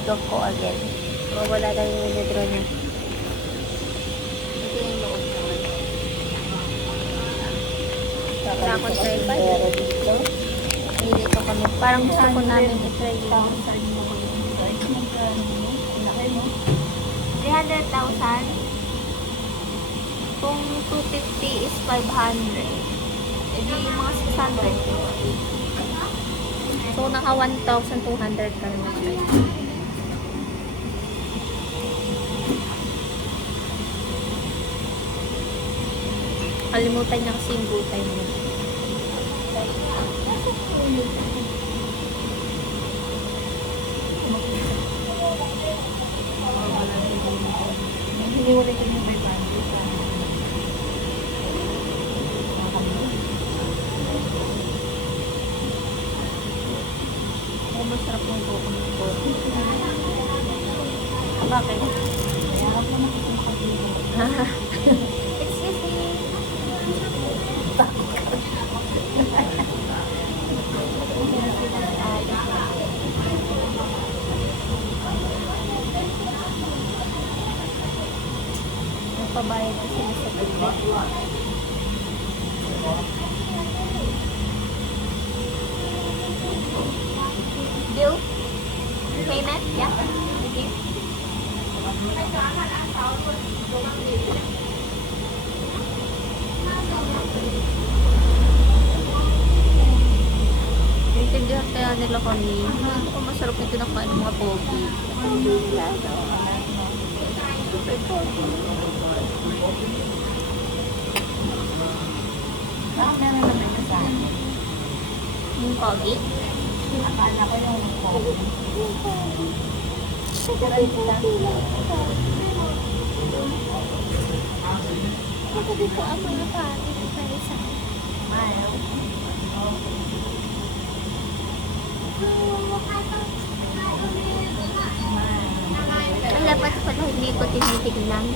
try go again. Wala na yung withdraw niya. Ito yung loob naman. Wala akong tripod. Hindi ko kami. Parang gusto ko namin i-try yung 300,000. Kung 250 is 500. E di mga 600. So, naka 1,200 ka naman siya. Kalimutan niya kasi yung go time niya. Hindi wala ko yung may pandi sa Masarap yung buko ng buko. Bakit? kaya ako na kasi makabili. Excuse me. Pabayad ko sila sa tubig. Bill? Payment? Yeah. Thank you. Naintindihan kaya nila kami. Hindi ko masarap yung kinakain ng mga pogi. Super pogi. Bakit meron naman ka sa akin? Yung pogi? Akala ko yung pogi. Pero hindi lang. Ako dito ang mga pati sa isa. Ang dapat pala hindi ko tinitignan.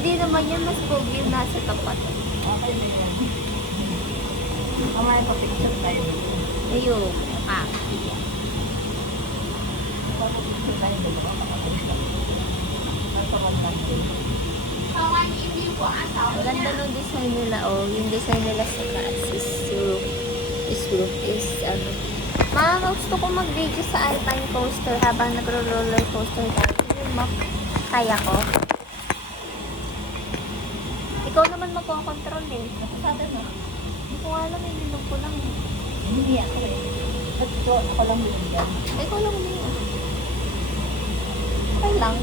Hindi naman yan, mas pogi yung nasa tapat. Okay na yan. Kamay pa picture tayo. Ayun. Picture tayo. Ang ganda ng design nila, oh. Yung design nila sa taas is gusto ko mag-video sa Alpine Coaster habang nagro-roller coaster tayo. Yung kaya ko. Ikaw naman magkocontrol eh. Sabi mo? Hindi ko alam, nilog ko lang. Hindi ako eh. Ba't ito ako lang yun yan? Ikaw lang din. Okay lang.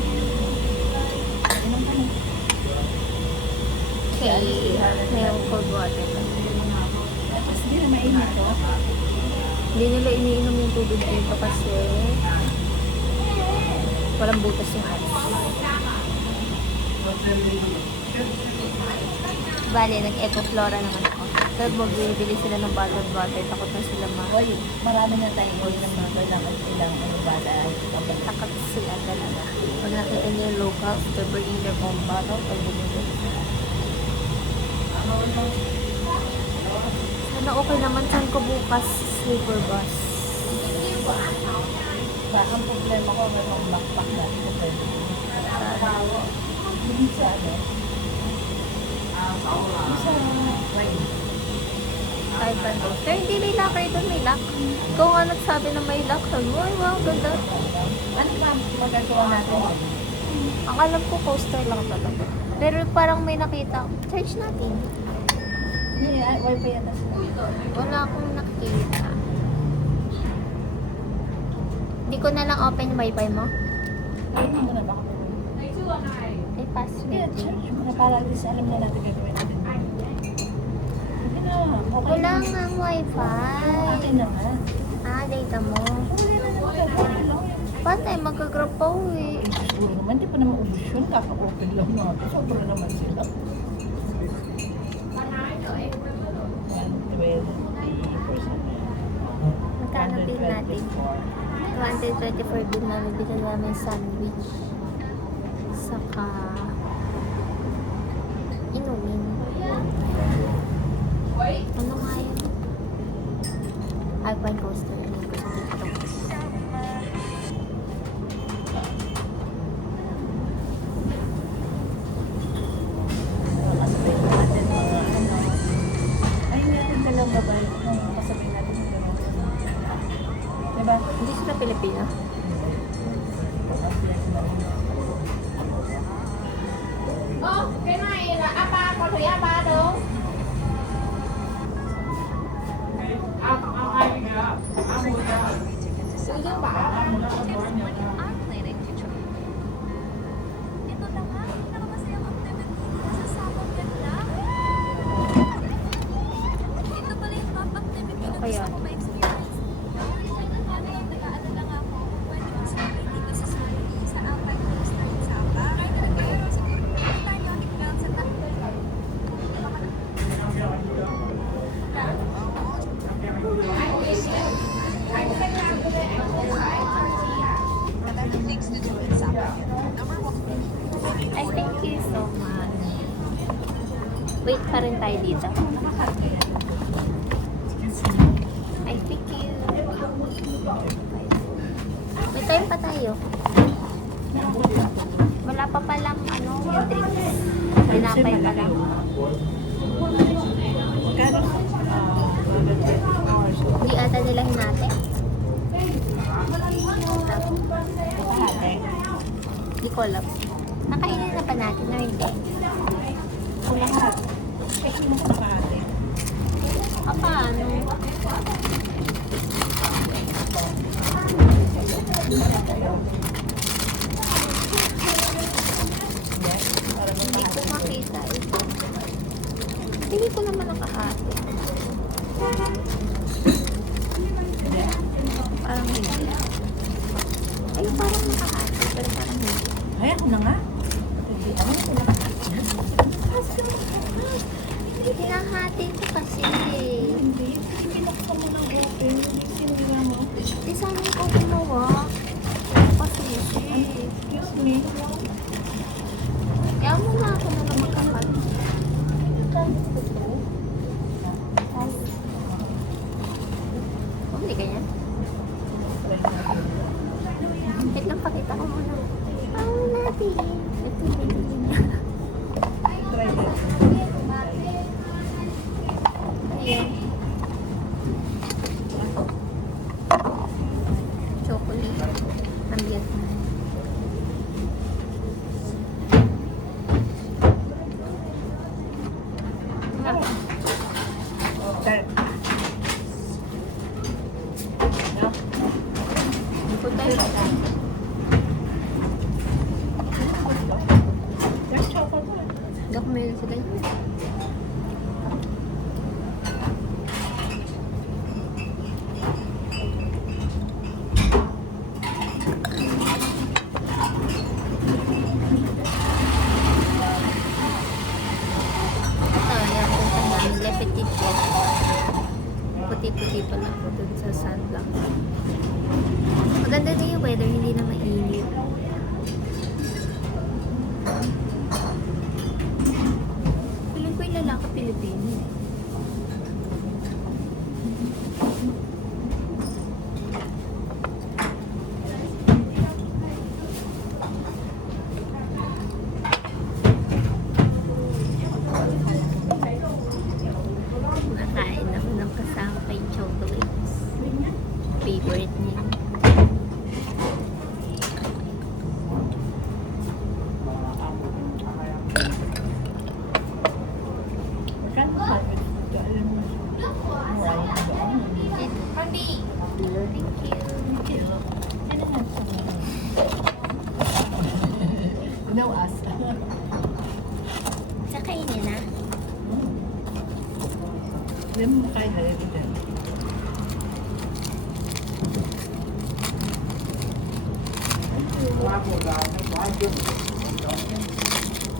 Inom ka na. Okay. May cold water lang. Tapos hindi na mainit ko. Hindi nila iniinom yung tubig dito kasi walang butas yung ice. Bale, nag-eco-flora naman ako. Pero magbibili sila ng bottled water. Takot na sila Oy, marami na tayong oil ng mga kailangan silang bala. takot sila talaga. Pag nakita niyo yung locals, they're bringing their own bottle or bumili. Sana okay naman. Saan ko bukas sleeper bus? Ang problema ko, mayroong backpack na. Hindi sa ano. Sa train. Kahit ano. Pero hindi may locker doon, may lock. Ikaw nga nagsabi na may lock. Sabi mo, wow, ganda. Ano ba magagawa natin? Ang alam ko, coaster lang talaga. Pero parang may nakita. Search natin. Hindi, wifi yata sila. Wala akong nakita. Hindi ko na lang open yung wifi mo. Ano mo na ba? May password. Hindi, search mo na para at least alam na natin gagawin natin. Hindi na, okay. Wala nga ang wifi. Akin naman. Ah, data mo. Hindi na naman. Paano tayo mag-group pa eh? Siguro naman, di pa naman ubus yun. Kaka-open lang natin. Sobra naman sila. 120%. Magkano bill natin? 224 bill namin. Bill namin sandwich. Saka inumin. Kaya, I thank you so much. Wait pa rin tayo dito. I thank you. May time pa tayo. Wala pa palang ano, yung drinks. Tinapay pa lang. Magkano? Hindi ata nila hinati. Ate. Hindi ko alam. Nakainin na pa natin na hindi. Kung lahat. Eh, hindi mo ko ate. Paano? Hindi ko makita ito. Hindi ko naman nakahati. Parang hindi. Ay, parang nakahati. Pero parang hindi. Ay, ako na nga. Hinahati ko kasi. Hindi. Pinaksa mo ng open. Sinira mo. Di sana ko gumawa. Kasi, Excuse me. kaya mo na ako na lang magkakal. Oh, hindi ganyan. Wait lang, pakita ko muna. Ang natin. Ito, binili niya. Try it. Ayan. Chocolate. Ang liit. Ah, Try it. No? ito tayo. There's chocolate. Hindi ako meron sa ganyan. Ito, yung punta namin, Le Petit Jet. Puti-puti pa na ako dun sa sunblock. Maganda din yung weather, hindi na mainit. Piling ko yung lalaki Pilipino. Nakain ako ng kasama kay chocolates. Favorite niya. Magkano sa akin? Alam mo. Murah doon. Thank you. Ano na siya? No us. Sakainin na. Alam mo kaya na rin dyan.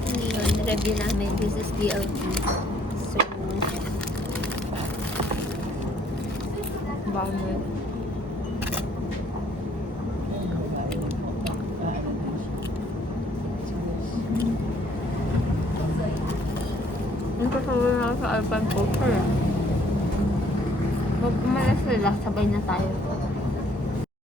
Hindi yun, review namin. This is DLT. So, bummer. Ang kasama na sa Alpan Culture. Pag umalas sila, sabay na tayo.